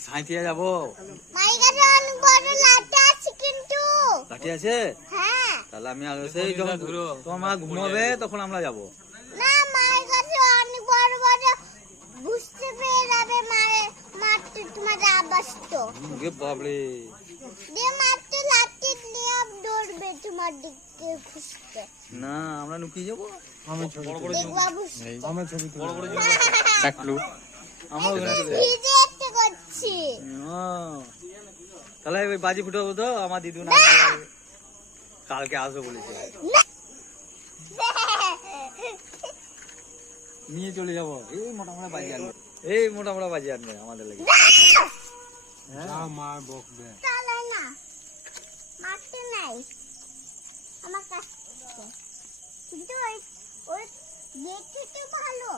যাব। বড় লাঠি আছে? কিন্তু লাঠি আছে হ্যাঁ তাহলে আমি আগে সেই যখন তোমার মা ঘুমাবে তখন আমরা যাব। না মায়ের কাছে অনেক বড় বড় বুঝতে পেরে যাবে? মারে মারতে তোমার আবাস তো গে বাবরে দিয়ে মারতে লাঠি নিয়ে দৌড়বে তোমার দিকে খুঁজতে না আমরা লুকিয়ে যাব আমি ছবি আমি ছবি আমরা তাহলে ওই বাজি ফুটাবো তো আমার দিদু না! কালকে আসবে বলেছে। নিয়ে চলে যাব। এই মোটা মোটা বাজি আনবে। এই মোটা মোটা বাজি আনবে আমাদের লাগে। যা মা বকবে। চলে না মারতে নাই। আমার কাছে ওই ওই দেখতে তো ভালো।